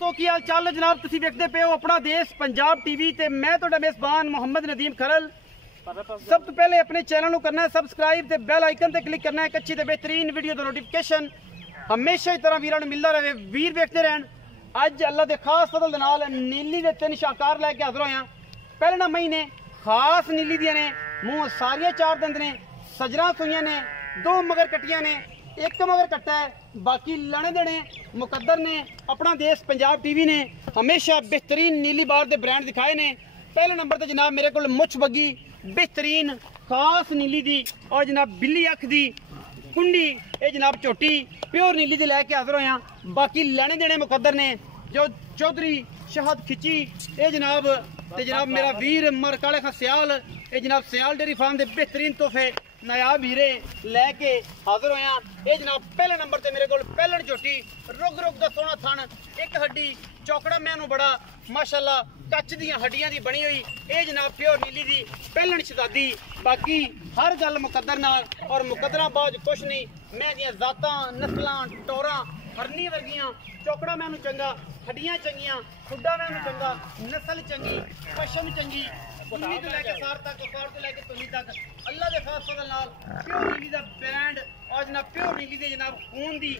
दोस्तों की हाल चाल है जनाब, तुसी देखते पे हो अपना देश पंजाब टीवी ते मैं तुहाडा मेज़बान मोहम्मद नदीम खरल। सब तो पहले अपने चैनल को करना है सबसक्राइब ते बेल आइकन ते क्लिक करना है। अच्छी ते बेहतरीन वीडियो दा नोटिफिकेशन हमेशा इस तरह वीरां नूं मिलदा रहे, वीर देखते रहन। अज अल्लाह दे खास फजल दे नाल नीली दे 3 शाहकार लैके हाज़र होया। पहले महीने खास नीली दियां ने, मूंह सारियां 4 दंद ने, सजरां सुइयां ने, 2 मगर कट्टियां ने, एक मगर कट्टा है, बाकी लने देने मुकद्दर ने। अपना देश पंजाब टीवी ने हमेशा बेहतरीन नीली बार के ब्रांड दिखाए ने। पहले नंबर पर जनाब मेरे को मुछ बग्गी बेहतरीन खास नीली दी और जनाब बिल्ली अख दी कुंडी, ये जनाब झोटी प्योर नीली दी लैके हाजिर होया। बाकी लैने देने मुकद्दर ने जो चौधरी शहद खिची ये जनाब ते जनाब मेरा वीर मर काले खा सियाल, ये जनाब सियाल डेयरी फार्म के बेहतरीन तोहफे नायाब हीरे लैके हाजिर होया। ये जनाब पहले नंबर ते मेरे को पहलन झोटी रुग रुग दा सोहना थन, एक हड्डी चौकड़ा मैनू बड़ा माशाल्लाह कच दियां हड्डियां दी बनी हुई, ये जनाब प्योर नीली दी पहलन शहजादी। बाकी हर गल मुकद्दर नाल और मुकद्दरा बाज कुछ नहीं। मैं दियां जातां नस्लां टोरां हरनी वर्गियां, चौकड़ा मैनू चंगा, हड्डियां चंगियां, खुड्डा मैनू चंगा, नस्ल चंगी, पशम चंगी, तुनी तो लैके सार तक, सार तो लैके तुनी तक अल्लाह दे खास फजल नाल प्योर नीली दा ब्रांड और जनाब प्योर नीली दे जनाब खून दी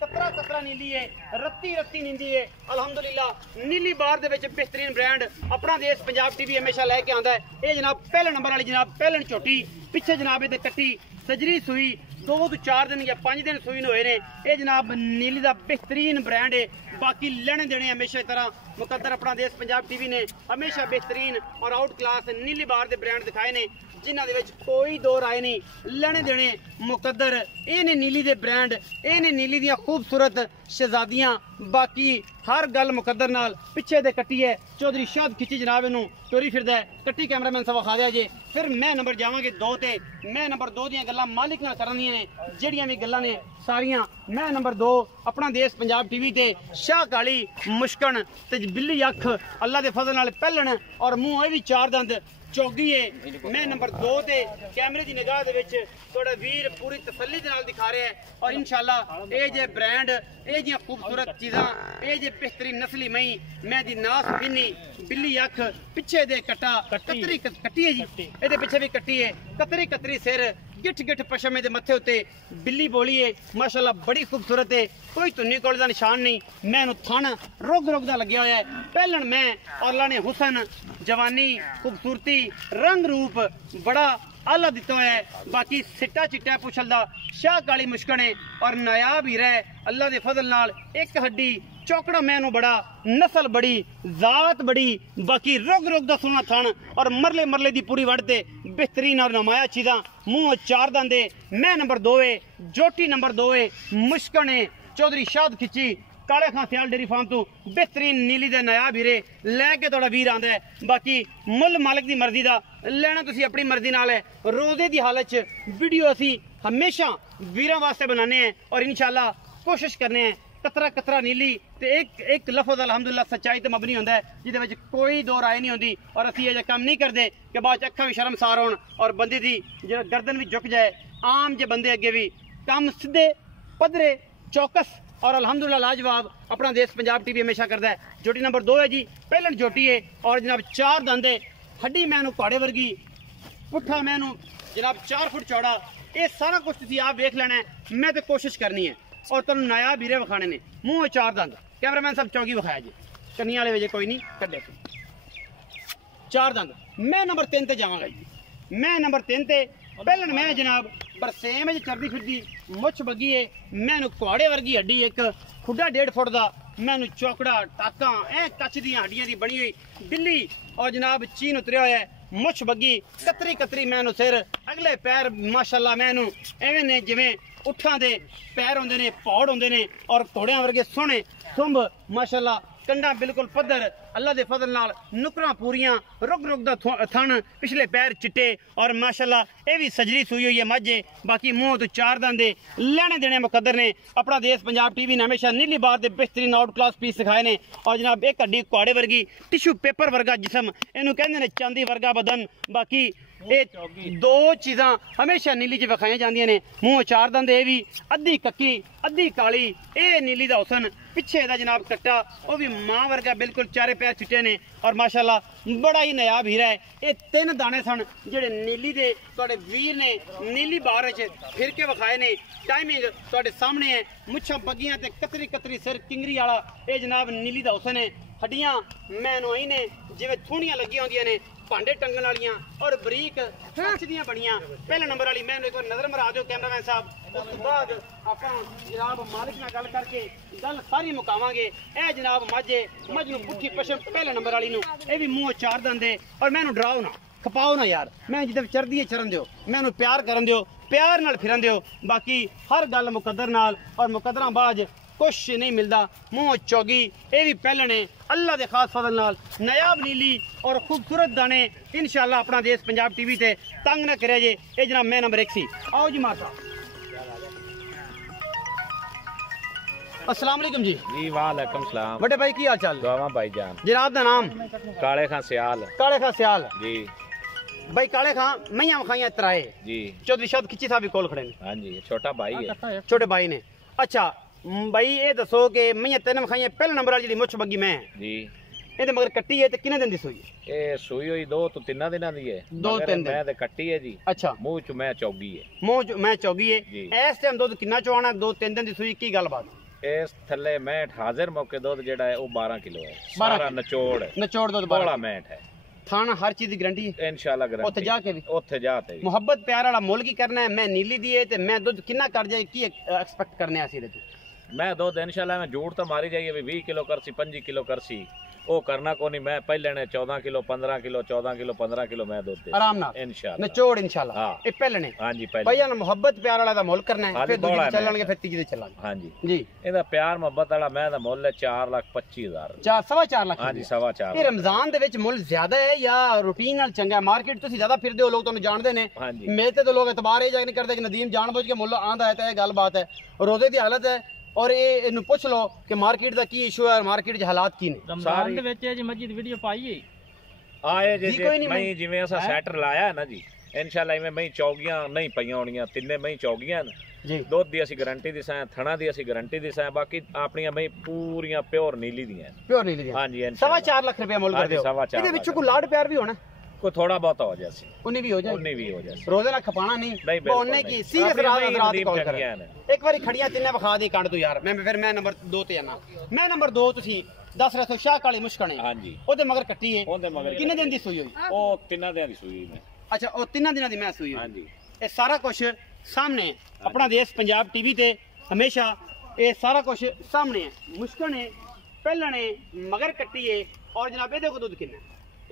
कतरा कतरा नीली है, रत्ती रत्ती नीली है। अल्हम्दुलिल्लाह नीली बार दे विच बेहतरीन ब्रांड अपना देश पंजाब टीवी हमेशा लैके आंदा है। ये जनाब पहले नंबर वाली जनाब पहलन झोटी, पिछे जनाब ये कट्टी सजरी सुई 2 तो 4 दिन या 5 दिन सुई होए ने। ये जनाब नीली दा बेहतरीन ब्रांड है। बाकी लेने देने हमेशा इस तरह मुकद्दर अपना देश पंजाब टीवी ने हमेशा बेहतरीन और आउट क्लास नीली बार के ब्रांड दिखाए ने, जिन्हां दे विच कोई दो राय नहीं। लेने देने मुकद्दर ये ने नीली दे ब्रांड, ये ने नीली दियां खूबसूरत शहजादियां। बाकी हर गल मुकद्दर नाल पिछे दे कट्टी है चौधरी शहद खिची जनाब इनू टोरी फिरदा है। कट्टी कैमरामैन सब खा दिया जे, फिर मैं नंबर जावांगे 2 ते। मैं नंबर 2 दियां गल्लां मालिक नाल करनियां ने, जेड़ियां भी गल्लां ने सारियां मैं नंबर 2 अपना देश पंजाब टीवी ते शाह काली मुश्कन ते बिल्ली अख अल्लाह दे फजल नाल पहलन और मुंह भी 4 दंद चौगी है। मैं नंबर 2 ते कैमरे की निगाह दे विच थोड़ा वीर पूरी तसल्ली दे नाल दिखा रहा है। और इंशाल्लाह ये जे ब्रांड ये जी खूबसूरत चीज़ां ये जे बेहतरीन नस्ली मई मैं दी नास बिन्नी बिल्ली अख पिछे दे कट्टा कतरी कट्टी है जी, ये पिछे भी कट्टी है, कतरी कतरी सिर गिठ गिठ पशमे दे मथे उत्ते बिल्ली बोली है माशाल्लाह बड़ी खूबसूरत है, कोई धुन्नी कोल दा निशान नहीं। मैं थन रुग रुग दा लग्या होया है। पहलन मैं और अल्लाह ने हुसन जवानी खूबसूरती रंग रूप बड़ा आला दिता है। बाकी सिट्टा चिट्टा पुछलदा शाह काली मुश्कन है और नायाब हीरा है अल्लाह दे फजल नाल। एक हड्डी चौकड़ा मैनू बड़ा, नस्ल बड़ी, जात बड़ी, बाकी रुग रुग दा सोना थन और मरले मरले दी पूरी वड़ते बेहतरीन और नमाया चीज़ां। मुंह 4 दंदे। मैं नंबर 2 है, जोटी नंबर 2 है, मुश्कन है चौधरी शहद खिची काले खां सियाल डेयरी फार्म तो बेहतरीन नीली दे नायाब हीरे लैके थोड़ा वीर आंदा है। बाकी मुल मालिक दी मर्जी दा लेना तुसी अपनी मर्जी नाल है। रोजे दी हालत च वीडियो असी हमेशा वीरां वास्ते बनाने हैं और इंशाल्लाह कोशिश करने हैं कतरा कतरा नीली ते एक लफज अल्हम्दुलिल्लाह सच्चाई ते मबनी होंदा है, जिहदे विच कोई दो राय नहीं होंदी। और असी ये कम नहीं करते कि बाद च अखां भी शर्मसार होण और बंदे दी जेड़ा गर्दन भी झुक जाए। आम जे बंदे अगे भी कम सीधे पधरे चौकस और अल्हम्दुलिल्लाह लाजवाब अपना देश पंजाब टीवी हमेशा करता है। जोटी नंबर 2 है जी, पहलन जोटी है और जनाब 4 दंद है, हड्डी मैनू घोड़े वर्गी, पुट्ठा मैनू जनाब 4 फुट चौड़ा। ये सारा कुछ तुसी आप वेख लेना है, मैं तो कोशिश करनी है और तुम नायाब हीरे विखाने ने। मुंह 4 दंद, कैमरामैन सब चौकी विखाया जी, कन्नी वाले वजे कोई नहीं कड्डे 4 दंद। मैं नंबर 3 ते जावांगा जी। मैं नंबर 3 ते पहलन मैं जनाब बरसेम चरदी फिरदी मुछ बगी है, मैनू घोड़े वर्गी हड्डी, एक खुड्डा 1.5 फुट का, मैनू चौकड़ा टाका ऐ कच दी हड्डियां दी बनी हुई बिल्ली और जनाब चीन उतरिया होया है, मुछ बगी कतरी कतरी मैनू सिर, अगले पैर माशाल्लाह मैनू एवें ने जिवें उठां दे पैर होंदे ने, पौड़ होंदे ने और घोड़ियां वर्गे सोहने सुंभ माशाल्लाह, कंडा बिल्कुल पद्धर अल्लाह दे फजल नाल, नुकरां पूरियां, रुग रुग दा थन, पिछले पैर चिट्टे और माशाल्लाह ये भी सजरी सुई हुई है मज्जे। बाकी मुंह तो 4 दंदे लेने देने मुकद्दर ने। अपना देश पंजाब टीवी ने हमेशा नीली बार के बेहतरीन आउट क्लास पीस सिखाए ने और जनाब एक हड्डी घोड़े वर्गी टिशू पेपर वर्गा जिसम, इनू कहंदे ने चांदी वर्गा बदन। बाकी ਇਹ ਦੋ ਚੀਜ਼ਾਂ ਹਮੇਸ਼ਾ ਨੀਲੀ 'ਚ ਵਿਖਾਈਆਂ ਜਾਂਦੀਆਂ ਨੇ। ਮੂੰਹ ਚਾਰ ਦੰਦ, ਇਹ ਵੀ ਅੱਧੀ ਕੱਕੀ ਅੱਧੀ ਕਾਲੀ। ਇਹ ਨੀਲੀ ਦਾ ਹੁਸਨ। ਪਿੱਛੇ ਦਾ ਜਨਾਬ ਕੱਟਾ, ਉਹ ਵੀ ਮਾਂ ਵਰਗਾ, ਬਿਲਕੁਲ ਚਾਰੇ पैर चिट्टे ने और माशाअल्लाह बड़ा ही नायाब हीरा है। ये 3 दाने सन जेडे नीली दे तुहाडे वीर ने नीली बार च फिर के विखाए ने। टाइमिंग तुहाडे सामने है। मुच्छां पग्गियां ते कतरी कतरी सिर किंगरी वाला ये जनाब नीली दा हुसन है। हड्डियां मैनू आई ने जिवें थूणियां लगी होंदियां ने भांडे टंगन वालियां और बरीक सच दियां बणियां। पहले नंबर वाली मैनू एक बार नजर मरा दो कैमरामैन साहब। उस बाद आपां जनाब मालिक नाल गल करके गल सारी मुकावांगे। ए जनाब माझे मझ नूं पुट्ठी पशम पहले नंबर वाली नूं, ये भी मूंह चार दंदे। और मैनू डराओ ना, खपाओ ना यार। मैं जिद्दे चरदी है चरन दिओ, मैनू प्यार करन दिओ, प्यार नाल फिरन दिओ। बाकी हर गल मुकद्दर नाल और मुकद्दरां बाज कुछ नहीं मिलता। मुंह चौगी ये भी पहले ने अल्लाह के खास फजल नाल नायाब नीली और खूबसूरत दाने। इंशाअल्लाह अपना देश पंजाब टीवी ते तंग न करे जे। ये जनाब मैं नंबर 1 सी। आओ जी माता। अस्सलाम वालेकुम जी। जी वालेकुम सलाम। बड़े भाई की हाल चाल? दुआवां भाईजान। जनाब दा नाम? काले खां सियाल। काले खां सियाल जी। भाई काले खां मैयां खाइयां तराए जी। चौधरी शाद खिची साहब भी कोल खड़े ने। हाँ जी, छोटा भाई है। छोटे भाई ने। अच्छा भाई ये दसो कि मैयां 3 खाइयां पहले नंबर वाली जी मुछ बगी मैं जी। ये मगर कट्टी है ते किने दिन दी सोई? ये सूई हुई 2 तो 3 दिनों दी है। 2-3 दिन। मैं ते कट्टी है जी। अच्छा मुंह च मैं चौगी है। मुंह मैं चौगी है। जी। इस टाइम दूध कितना चवाना? 2-3 दिन दी सोई की गल बात? इस थल्ले मैट हाजिर मौके दूध जेड़ा है वो 12 किलो है। 12 सारा निचोड़ है। निचोड़ दूध बड़ा 12 मैट है। थाना हर चीज की गारंटी है इंशाल्लाह गारंटी। उत्थे जाके भी उत्थे जाते भी। मोहब्बत प्यार वाला मुल की करना है। मैं नीली दी है ते मैं दूध कितना कर जाए की एक्सपेक्ट करने आसी दे तू? मैं दूध इंशाल्लाह मैं झूठ तो मारी जाइए 20 किलो करसी 25 किलो करसी वो करना को नहीं। मैं पहले ने 14 किलो 15 किलो 14 किलो 15 किलो मैं दूध आराम नाल इंशाल्लाह निचोड़ इंशाल्लाह। हाँ। ये पहले ने। हाँ जी पहले भैया ना मोहब्बत प्यार वाला दा मुल करना है, हाँ फिर जी, दूसरी बड़ा चलणगे, फिर तीसरी चलांगे। हाँ जी जी। ਇਹਦਾ ਪਿਆਰ ਮੁਹੱਬਤ ਵਾਲਾ ਮੈਂ ਦਾ ਮੁੱਲ ਹੈ 4,25,000। 4.25 ਲੱਖ। हाँ जी 4.25। ਇਹ ਰਮਜ਼ਾਨ ਦੇ ਵਿੱਚ ਮੁੱਲ ਜ਼ਿਆਦਾ ਹੈ ਜਾਂ ਰੂਟੀਨ ਨਾਲ ਚੰਗਾ? ਮਾਰਕੀਟ ਤੁਸੀਂ ਜ਼ਿਆਦਾ ਫਿਰਦੇ ਹੋ, ਲੋਕ ਤੁਹਾਨੂੰ ਜਾਣਦੇ ਨੇ। हाँ जी ਮੇਰੇ ਤੇ ਤਾਂ ਲੋਕ ਇਤਬਾਰ ਇਹ ਜਾ ਨਹੀਂ ਕਰਦੇ ਕਿ ਨਦੀਮ ਜਾਣਬੁੱਝ ਕੇ ਮੁੱਲ ਆਂਦਾ ਹੈ ਤਾਂ ਇਹ ਗੱਲਬਾਤ ਹੈ। ਰੋਜ਼ੇ ਦੀ ਹਾਲਤ ਹੈ और ਇਹਨੂੰ ਪੁੱਛ ਲਓ ਕਿ ਮਾਰਕੀਟ ਦਾ ਕੀ ਇਸ਼ੂ ਹੈ, ਮਾਰਕੀਟ 'ਚ ਹਾਲਾਤ ਕੀ ਨੇ। ਰਮਜ਼ਾਨ ਦੇ ਵਿੱਚ ਇਹ ਜੀ ਮਸਜਿਦ ਵੀਡੀਓ ਪਾਈ ਹੈ ਆਏ ਜੀ, ਕੋਈ ਨਹੀਂ ਮੈਂ ਜਿਵੇਂ ਅਸਾਂ ਸੈਟਰ ਲਾਇਆ ਨਾ ਜੀ ਇਨਸ਼ਾਅੱਲਾ ਇਵੇਂ ਮੈਂ ਚੌਗੀਆਂ ਨਹੀਂ ਪਈਆਂ ਹੋਣੀਆਂ। ਤਿੰਨੇ ਮੈਂ ਚੌਗੀਆਂ ਜੀ। ਦੁੱਧ ਦੀ ਅਸੀਂ ਗਾਰੰਟੀ ਦੀ ਸਾਂ, ਥਣਾ ਦੀ ਅਸੀਂ ਗਾਰੰਟੀ ਦੀ ਸਾਂ। ਬਾਕੀ ਆਪਣੀਆਂ ਮੈਂ ਪੂਰੀਆਂ ਪਿਓਰ ਨੀਲੀ ਦੀਆਂ। ਪਿਓਰ ਨੀਲੀ ਦੀਆਂ। हाँ जी 4.25 ਲੱਖ ਰੁਪਏ ਮੁੱਲ ਕਰਦੇ ਹੋ। 4.25 ਇਹਦੇ ਵਿੱਚ ਕੋਈ ਲਾਡ ਪਿਆਰ ਵੀ ਹੋਣਾ? ਕੋਈ ਥੋੜਾ ਬਹੁਤਾ ਹੋ ਜਾਸੀ। ਉਹਨੇ ਵੀ ਹੋ ਜਾਏ। ਉਹਨੇ ਵੀ ਹੋ ਜਾਸੀ। ਰੋਜ਼ੇ ਨਾਲ ਖਪਾਣਾ ਨਹੀਂ। ਨਹੀਂ ਬਿਲਕੁਲ ਉਹਨੇ ਨਹੀਂ। ਕੀ ਸੀਰੀਅਸ ਰਾਤ ਕਾਲ ਕਰ। ਚੰਗੀਆਂ ਨੇ। ਇੱਕ ਵਾਰੀ ਖੜੀਆਂ ਤਿੰਨੇ ਵਿਖਾ ਦੇ ਕੱਢ ਦੋ ਯਾਰ। ਮੈਂ ਨੰਬਰ 2 ਤੇ ਆਣਾ। ਮੈਂ ਨੰਬਰ 2 ਤੁਸੀਂ ਦੱਸ ਰਹੇ ਹੋ ਸ਼ਾਹ ਕਾਲੀ ਮੁਸ਼ਕਣੇ। हाँ जी ਉਹਦੇ ਮਗਰ ਕੱਟੀ ਹੈ। ਉਹਦੇ ਮਗਰ ਕਿੰਨੇ ਦਿਨ ਦੀ ਸੂਈ ਹੋਈ? ਉਹ 3 ਦਿਨਾਂ ਦੀ ਸੂਈ ਮੈਂ। ਅੱਛਾ ਉਹ 3 ਦਿਨਾਂ ਦੀ ਮੈਂ ਸੂਈ हाँ ਹੋਈ। जी ਇਹ ਸਾਰਾ ਕੁਝ ਸਾਹਮਣੇ ਹੈ। ਆਪਣਾ ਦੇਸ਼ ਪੰਜਾਬ ਟੀਵੀ ਤੇ ਹਮੇਸ਼ਾ ਇਹ ਸਾਰਾ ਕੁਝ ਸਾਹਮਣੇ ਹੈ। ਮੁਸ਼ਕਣੇ ਪਹਿਲਣੇ ਮਗਰ ਕੱਟੀ ਹੈ। ਔਰ ਜਨਾਬ ਇਹਦੇ ਕੋਲ ਦੁੱਧ ਕਿੰਨਾ ਹੈ?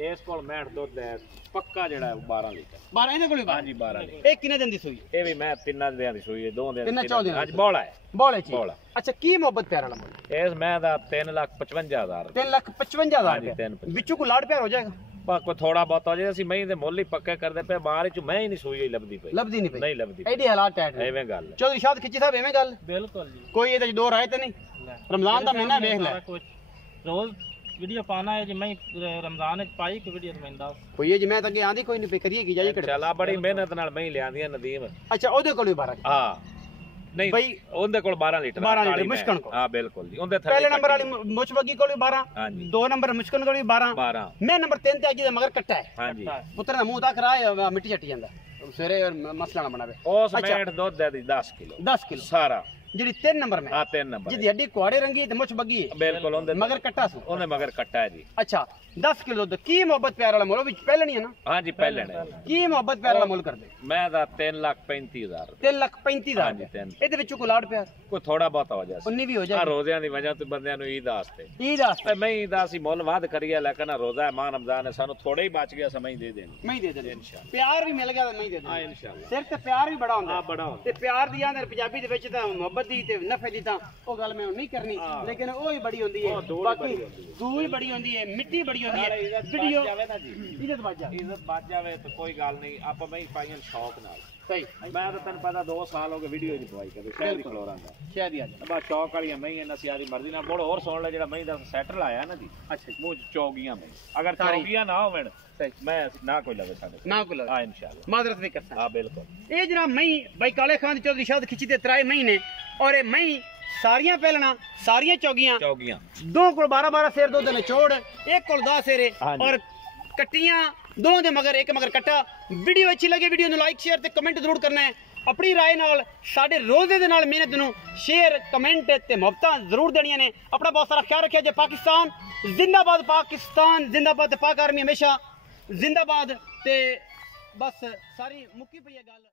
ਇਸ ਕੋਲ ਮੈਟ ਦੁੱਧ ਹੈ ਪੱਕਾ ਜਿਹੜਾ ਹੈ 12 ਲੀਟਰ। 12 ਇਹਦੇ ਕੋਲ ਵੀ? हाँ जी 12 ਲੀਟਰ। ਇਹ ਕਿੰਨੇ ਦਿਨ ਦੀ ਸੂਈ? ਇਹ ਵੀ ਮੈਂ 3 ਦਿਨਾਂ ਦੀ ਸੂਈ ਹੈ। 2 ਦਿਨ ਤਿੰਨਾਂ ਚੌਂ ਦਿਨਾਂ ਅੱਜ ਬੋਲਾ ਹੈ। ਬੋਲੇ ਚ ਬੋਲਾ। ਅੱਛਾ ਕੀ ਮੁਹੱਬਤ ਪਿਆਰ ਵਾਲਾ ਮੁੱਲ? ਇਸ ਮੈਂ ਦਾ 3,55,000। 3,55,000 हाँ जी, ਰੁਪਏ 3,55,000 ਵਿੱਚੋਂ ਕੋਈ ਲਾੜ ਪਿਆਰ ਹੋ ਜਾਏਗਾ? ਕੋਈ ਥੋੜਾ ਬਹੁਤ ਹੋ ਜਾਏ। ਅਸੀਂ ਮੈਂ ਦੇ ਮੁੱਲ ਹੀ ਪੱਕੇ ਕਰਦੇ ਪਏ। ਬਾਹਰ ਚ ਮੈਂ ਹੀ ਨਹੀਂ ਸੂਈ ਹੋਈ ਲੱਭਦੀ ਪਈ। ਲੱਭਦੀ ਨਹੀਂ ਪਈ। ਨਹੀਂ ਲੱਭਦੀ ਐਡੀ ਹਾਲਾਤ ਟੈਟ ਨੇ। ਐਵੇਂ ਗੱਲ ਹੈ। ਚੌਧਰੀ ਸ਼ਾਦ ਖਿੱਚੀ ਸਾਹਿਬ ਐਵੇਂ ਗੱਲ? ਬਿਲਕੁਲ ਜੀ। ਕੋਈ ਇਹਦੇ ਚ ਦੋ ਰਾਏ ਤੇ ਨਹੀਂ? ਰਮਜ਼ਾਨ ਦਾ ਮਹੀਨਾ ਵੇਖ ਲੈ। ਰੋਜ਼ ਵੀਡੀਓ ਪਾਣਾ ਹੈ ਜੀ। ਮੈਂ ਰਮਜ਼ਾਨ ਵਿੱਚ ਪਾਈ ਕੋਈ ਵੀਡੀਓ ਮੈਂ ਦੱਸ ਕੋਈ ਇਹ ਜਿਵੇਂ ਤਾਂ ਅੱਗੇ ਆਂਦੀ ਕੋਈ ਨਹੀਂ ਪੇ ਕਰੀਏ ਕੀ ਜਾਈਏ ਕਿਹੜੇ? ਚਲਾ ਬੜੀ ਮਿਹਨਤ ਨਾਲ ਮੈਂ ਹੀ ਲਿਆਂਦੀਆਂ ਨਦੀਮ। ਅੱਛਾ ਉਹਦੇ ਕੋਲ ਵੀ 12? ਹਾਂ ਨਹੀਂ ਬਈ ਉਹਦੇ ਕੋਲ 12 ਲੀਟਰ 12 ਲੀਟਰ ਮੁਸ਼ਕਣ ਕੋਲ। ਹਾਂ ਬਿਲਕੁਲ ਜੀ। ਉਹਦੇ ਥੱਲੇ ਪਹਿਲੇ ਨੰਬਰ ਵਾਲੀ ਮੁੱਛ ਬੱਗੀ ਕੋਲ ਵੀ 12। ਹਾਂ ਜੀ 2 ਨੰਬਰ ਮੁਸ਼ਕਣ ਕੋਲ ਵੀ 12। 12। ਮੈਂ ਨੰਬਰ 3 ਤੇ ਅੱਜ ਦੇ ਮਗਰ ਕੱਟਾ ਹੈ। ਹਾਂ ਜੀ ਪੁੱਤਰ ਦਾ ਮੂੰਹ ਤਾਂ ਕਰਾਇਆ ਮਿੱਟੀ ਚੱਟੀ ਜਾਂਦਾ ਸਵੇਰੇ ਮਸਲਾ ਨਾ ਬਣਾਵੇ। ਉਸ ਮੈਟ ਦੁੱਧ ਹੈ ਦੀ 10 ਕਿਲੋ 10 ਕਿਲੋ ਸਾਰਾ ਜਿਹੜੀ 3 ਨੰਬਰ ਮੈਂ ਆ 3 ਨੰਬਰ ਜਿਹਦੀ ਹੱਡੀ ਕੁਆੜੇ ਰੰਗੀ ਤੇ ਮੁੱਛ ਬੱਗੀ ਹੈ। ਬਿਲਕੁਲ ਉਹਦੇ ਮਗਰ ਕੱਟਾ ਸੀ। ਉਹਦੇ ਮਗਰ ਕੱਟਾ ਹੈ ਜੀ। ਅੱਛਾ 10 ਕਿਲੋ ਦੁੱਧ ਕੀ ਮੁਹੱਬਤ ਪਿਆਰ ਵਾਲਾ ਮੁੱਲ ਵਿੱਚ ਪਹਿਲਾਂ ਨਹੀਂ ਹੈ ਨਾ? ਹਾਂ ਜੀ ਪਹਿਲੇ ਨੇ। ਕੀ ਮੁਹੱਬਤ ਪਿਆਰ ਵਾਲਾ ਮੁੱਲ ਕਰਦੇ? ਮੈਂ ਦਾ 3,35,000। 3,35,000 ਹਾਂ ਜੀ 3। ਇਹਦੇ ਵਿੱਚੋਂ ਕੋਈ ਲਾੜ ਪਿਆਰ ਕੋਈ ਥੋੜਾ ਬਹੁਤਾ ਹੋ ਜਾਏ। 19 ਵੀ ਹੋ ਆ ਜਾਏ। ਰੋਜ਼ਿਆਂ ਦੀ ਵਜ੍ਹਾ ਤੋਂ ਬੰਦਿਆਂ ਨੂੰ ਈਦ ਆਸਤੇ ਈਦ ਆਸਤੇ ਮੈਂ ਦਾ ਅਸੀਂ ਮੁੱਲ ਵੱਧ ਕਰੀਏ ਲੇਕਿਨ ਰੋਜ਼ਾ ਹੈ ਮਾਹ ਰਮਜ਼ਾਨ ਹੈ ਸਾਨੂੰ ਥੋੜਾ ਹੀ ਬਚ ਗਿਆ ਸਮਝ ਦੇ ਦੇਣੀ। ਮੈਂ ਹੀ ਦੇ ਦੇਣਾ। ਇਨਸ਼ਾਅੱਲਾ ਪਿਆਰ ਵੀ ਮਿਲ ਗਿਆ ਤਾਂ ਮੈਂ ਹੀ ਦੇ ਦੇਣਾ। ਹਾਂ ਇਨਸ਼ਾਅੱਲਾ ਸਿਰ ਤੇ ਪਿਆਰ ਵੀ ਬੜਾ ਹੁੰਦਾ। ਹਾਂ ਬੜਾ ਹੁੰਦਾ। ਤੇ ਪਿਆਰ ਦੀ ਆਂਦਰ ਪੰਜਾਬੀ ਦੇ ਵਿੱਚ ਤਾਂ ਮੁਹੱਬਤ ਦੀ ਤੇ ਨਫੇ ਦੀ ਤਾਂ ਉਹ ਗੱਲ ਮੈਂ ਹੁਣ ਨਹੀਂ ਕਰਨੀ ਲੇਕਿਨ ਉਹ ਹੀ ਬੜੀ ਹੁੰਦੀ ਹੈ। ਬਾਕੀ ਦੂਰ ਹੀ ਬੜੀ ਹੁੰਦੀ ਹੈ, ਮਿੱਟੀ ਬੜੀ ਹੁੰਦੀ ਹੈ। ਵੀਡੀਓ ਜਾਵੇ ਨਾ ਜੀ ਇੱਜ਼ਤ ਵੱਜ ਜਾਵੇ। ਇੱਜ਼ਤ ਬਚ ਜਾਵੇ ਤਾਂ ਕੋਈ ਗੱਲ ਨਹੀਂ। ਆਪਾਂ ਮੈਂ ਪਾਈਆਂ ਸ਼ੌਕ ਨਾਲ ਸਹੀ मैं तो तेन पता 2 साल हो गए वीडियो नहीं पवाई कभी शहर ही खलोरा दा ਸ਼ਾਇਦ ਹੀ ਆ ਜਾ बस चौक वाली मई है नसी आदी मर्जी ना बोल और सुन ले जेड़ा मई दा सेट लाया ना जी ਅੱਛਾ मुंह च चौगियां में अगर सारी। चौगियां ना होवन ਸਹੀ मैं ना कोई लगे साडे ਨਾ ਕੋਲ हां इंशाल्लाह ਮਾਜ਼ਰਤ ਨਹੀਂ ਕਰਦਾ हां बिल्कुल ਇਹ ਜਨਾਬ ਮਈ ਬਾਈ ਕਾਲੇ ਖਾਨ ਦੀ ਚੌਧਰੀ ਸ਼ਾਦ ਖਿੱਚੀ ਤੇ 3 ਮਹੀਨੇ ਔਰ ਇਹ ਮਈ ਸਾਰੀਆਂ ਪਹਿਲਣਾ ਸਾਰੀਆਂ ਚੌਗੀਆਂ चौगियां ਦੋ ਕੋਲ 12 ਸੇਰ ਦੁੱਧ ਨਿਚੋੜ ਇੱਕ ਕੋਲ 10 ਸੇਰੇ ਹਾਂਜੀ। ਔਰ ਕੱਟੀਆਂ ਦੋ ਦੇ ਮਗਰ ਇੱਕ ਮਗਰ ਕੱਟਾ ਵੀਡੀਓ ਅੱਛੀ ਲੱਗੇ ਵੀਡੀਓ ਨੂੰ ਲਾਈਕ ਸ਼ੇਅਰ ਤੇ ਕਮੈਂਟ ਜ਼ਰੂਰ ਕਰਨਾ ਹੈ ਆਪਣੀ ਰਾਏ ਨਾਲ ਸਾਡੇ ਰੋਜ਼ੇ ਦੇ ਨਾਲ ਮਿਹਨਤ ਨੂੰ ਸ਼ੇਅਰ ਕਮੈਂਟ ਤੇ ਮੁਹੱਬਤਾਂ ਜ਼ਰੂਰ ਦੇਣੀਆਂ ਨੇ ਆਪਣਾ ਬਹੁਤ ਸਾਰਾ ਖਿਆਲ ਰੱਖਿਆ ਜੇ ਪਾਕਿਸਤਾਨ ਜ਼ਿੰਦਾਬਾਦ ਤੇ ਪਾਕ ਆਰਮੀ ਹਮੇਸ਼ਾ ਜ਼ਿੰਦਾਬਾਦ ਤੇ ਬਸ ਸਾਰੀ ਮੁੱਕੀ ਪਈ ਹੈ ਗੱਲ